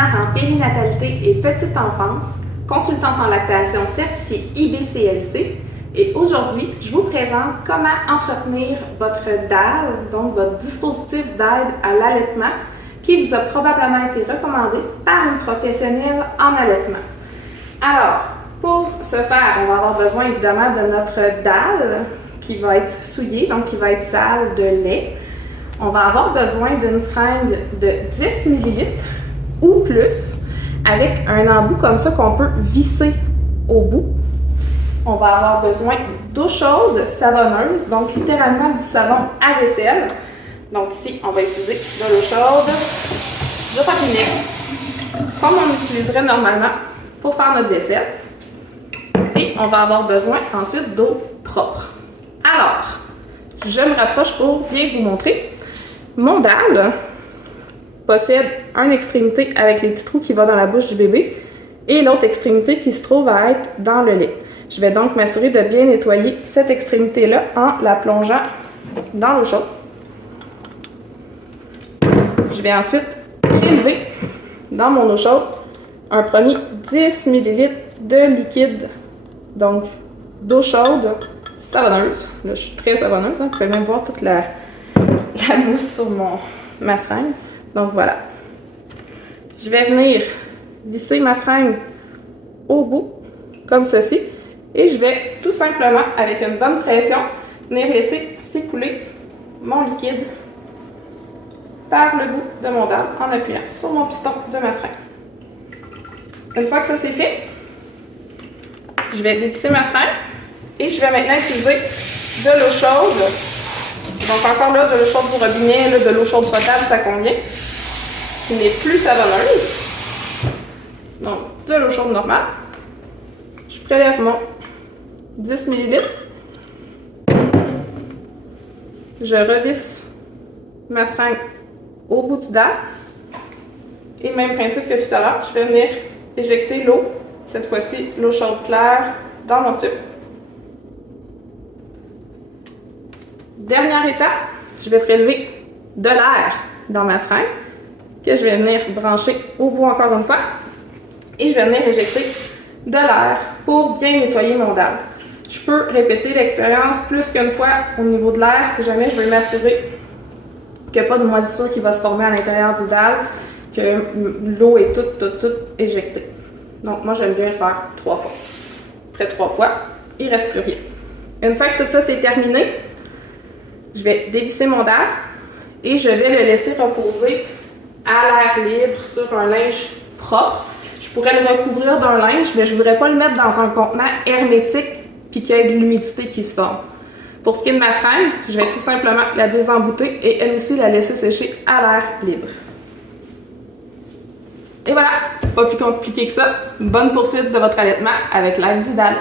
vétérinaire en périnatalité et petite enfance, consultante en lactation certifiée IBCLC. Et aujourd'hui, je vous présente comment entretenir votre DAL, donc votre dispositif d'aide à l'allaitement, qui vous a probablement été recommandé par une professionnelle en allaitement. Alors, pour ce faire, on va avoir besoin évidemment de notre DAL qui va être souillé, donc qui va être sale de lait. On va avoir besoin d'une seringue de 10 ml ou plus avec un embout comme ça qu'on peut visser au bout. On va avoir besoin d'eau chaude savonneuse, donc littéralement du savon à vaisselle. Donc ici, on va utiliser de l'eau chaude, du robinet, comme on utiliserait normalement pour faire notre vaisselle. Et on va avoir besoin ensuite d'eau propre. Alors, je me rapproche pour bien vous montrer. Mon DAL possède une extrémité avec les petits trous qui vont dans la bouche du bébé et l'autre extrémité qui se trouve à être dans le lait. Je vais donc m'assurer de bien nettoyer cette extrémité-là en la plongeant dans l'eau chaude. Je vais ensuite prélever dans mon eau chaude un premier 10 ml de liquide, donc d'eau chaude savonneuse. Là, je suis très savonneuse, hein. Vous pouvez même voir toute la mousse sur ma seringue. Donc voilà. Je vais venir visser ma seringue au bout, comme ceci. Et je vais tout simplement, avec une bonne pression, venir laisser s'écouler mon liquide par le bout de mon DAL en appuyant sur mon piston de ma seringue. Une fois que ça c'est fait, je vais dévisser ma seringue et je vais maintenant utiliser de l'eau chaude. Donc encore là, de l'eau chaude du robinet, là, de l'eau chaude potable, ça convient, qui n'est plus savonneuse. Donc de l'eau chaude normale. Je prélève mon 10 ml. Je revisse ma seringue au bout du DAL. Et même principe que tout à l'heure, je vais venir éjecter l'eau, cette fois-ci l'eau chaude claire, dans mon tube. Dernière étape, je vais prélever de l'air dans ma seringue, que je vais venir brancher au bout encore une fois. Et je vais venir éjecter de l'air pour bien nettoyer mon DAL. Je peux répéter l'expérience plus qu'une fois au niveau de l'air si jamais je veux m'assurer qu'il n'y a pas de moisissure qui va se former à l'intérieur du DAL, que l'eau est toute éjectée. Donc moi j'aime bien le faire 3 fois. Après 3 fois, il ne reste plus rien. Une fois que tout ça c'est terminé, je vais dévisser mon DAL et je vais le laisser reposer à l'air libre sur un linge propre. Je pourrais le recouvrir d'un linge, mais je ne voudrais pas le mettre dans un contenant hermétique puis qu'il y ait de l'humidité qui se forme. Pour ce qui est de ma seringue, je vais tout simplement la désembouter et elle aussi la laisser sécher à l'air libre. Et voilà, pas plus compliqué que ça. Bonne poursuite de votre allaitement avec l'aide du DAL.